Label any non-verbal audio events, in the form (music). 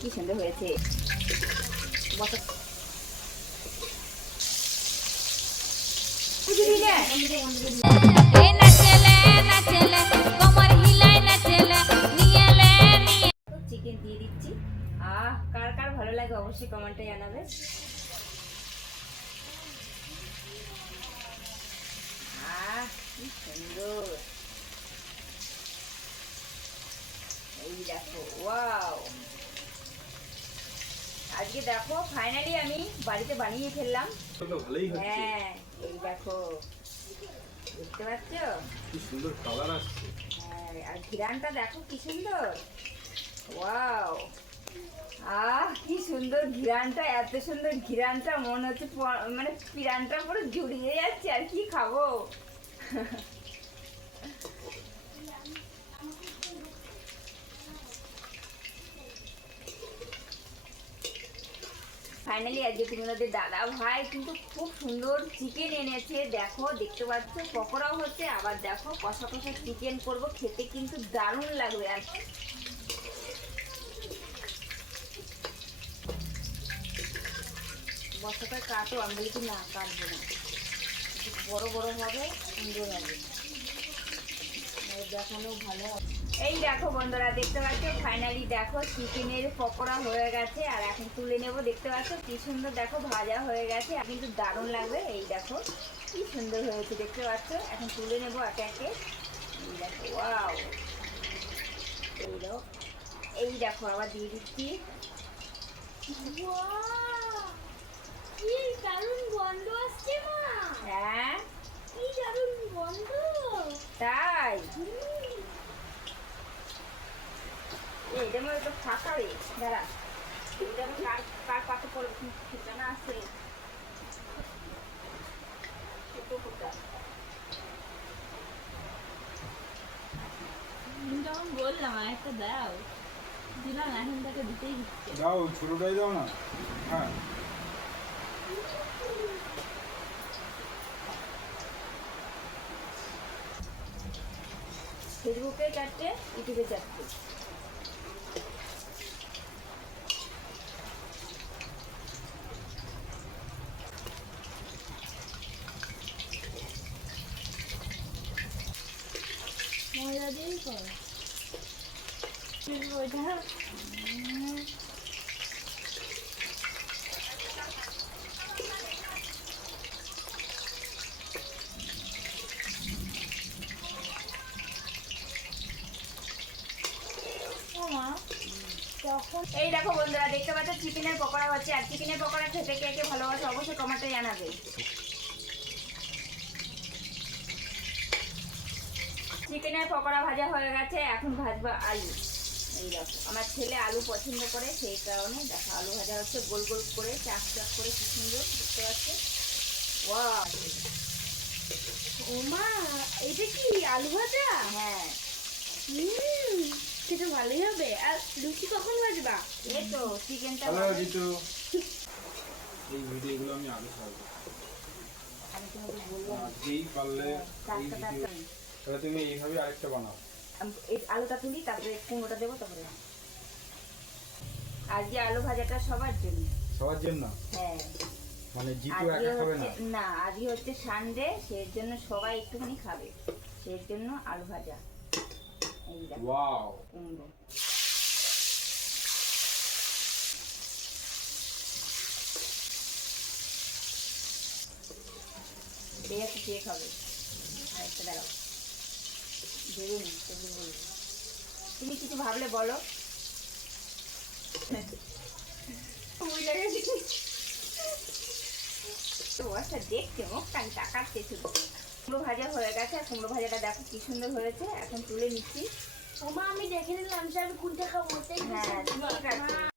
কি সুন্দর হয়েছে। চিকেন দিয়ে দিচ্ছি। আহ কার কার ভালো লাগে অবশ্যই কমেন্টে জানাবে। আহ কি সুন্দর। এই দেখো ওয়াও আজকে দেখো ফাইনালি আমি বাড়িতে বানিয়ে ফেললাম। হ্যাঁ এই দেখো দেখতে পাচ্ছ? কি সুন্দর কালার আসছে। হ্যাঁ, আর ঘিরানটা দেখো কি সুন্দর। ওয়াও আহ কি সুন্দর ঘিরানটা এত সুন্দর ঘিরানটা মনে হচ্ছে মানে পিরানটা পুরো জুড়িয়ে যাচ্ছে আর কি খাব? (laughs) ফাইনালি আজকে তোমাদের দাদা ভাই কিন্তু খুব সুন্দর চিকেন এনেছে। দেখো, দেখতে পাচ্ছ, পকোড়াও হচ্ছে, আবার দেখো কষা কষা চিকেন করব, খেতে কিন্তু দারুণ লাগবে আর বসাটা কাটো, আমি বলি কি না, কাটবো না। বড় বড় হবে, সুন্দর হবে। দেখানো ভালো হবে। এই দেখো বন্ধুরা, দেখতে পাচ্ছ? ফাইনালি দেখো চিকেনের পকোড়া হয়ে গেছে। আর এখন তুলে নেব, দেখতে পাচ্ছ? কি সুন্দর, দেখো, ভাজা হয়ে গেছে। কিন্তু দারুণ লাগবে। এই দেখো, কি সুন্দর হয়েছে, দেখতে পাচ্ছ? এখন তুলে নেব একে একে এই দেখো ওয়াও এই দেখো এই দেখো, আবার দিয়ে দিচ্ছি। কি দারুণ গন্ধ আসছে মা হ্যাঁ কি দারুণ গন্ধ তাই এই মধ্যে তো ফাঁকা রে দাঁড়া এটা কার কার পাতে পড়বে ঠিকানা আছে? ছোটো কোথা যখন বললাম একটা দাও দিলাম এখন তাকে দিতেই হচ্ছে। দাও ছোটটাই দাও না। হ্যাঁ। ফেসবুকে চারটে ইউটিউবে চারটে। এই দেখো বন্ধুরা, দেখতে পাচ্ছ চিকেনের পকোড়া হচ্ছে, আর চিকেনের পকোড়া খেতে কে কে ভালোবাসে অবশ্যই কমেন্টে জানাবে। চিকেনের পকোড়া ভাজা হয়ে গেছে এখন ভাজবো আলু। এই দেখো আমার ছেলে আলু পছন্দ করে সেই কারণে দেখো আলু ভাজা হচ্ছে গোল গোল করে চাক চাক করে কি সুন্দর দেখতে পাচ্ছে? ওয়াও! ও মা এটা কি আলু ভাজা? হ্যাঁ। হুম ভালোই হবে। আর লুচি কখন ভাজবা? এই তো চিকেনটা এই ভিডিওগুলো আমি আগে ছাড়বো। আমি তোমাকে বলব আজকেই পারলে তাহলে তুমি এইভাবে আরেকটা বানাও। এই আলুটা তুলি তারপরে কুমড়োটা দেবো তারপরে আজকে আলু ভাজাটা সবার জন্য। সবার জন্য? হ্যাঁ। মানে জিতু একা খাবে না? না আজকে হচ্ছে সানডে সেই জন্য সবাই একটুখানি খাবে। সেই জন্য আলু ভাজা। এই দেখো। ওয়াও। কুমড়ো। একটা কে খাবে। আরেকটা দাঁড়াও। ভেবে তুমি বলব তুমি কিছু ভাবলে বলো। আচ্ছা দেখতে মুখটা আমি তাকাচ্ছে শুধু কুমড়ো ভাজা হয়ে গেছে আর কুমড়ো ভাজাটা দেখো কি সুন্দর হয়েছে। এখন তুলে নিচ্ছি। ও মা আমি দেখে নিলাম যে আমি কোনটা খাব হ্যাঁ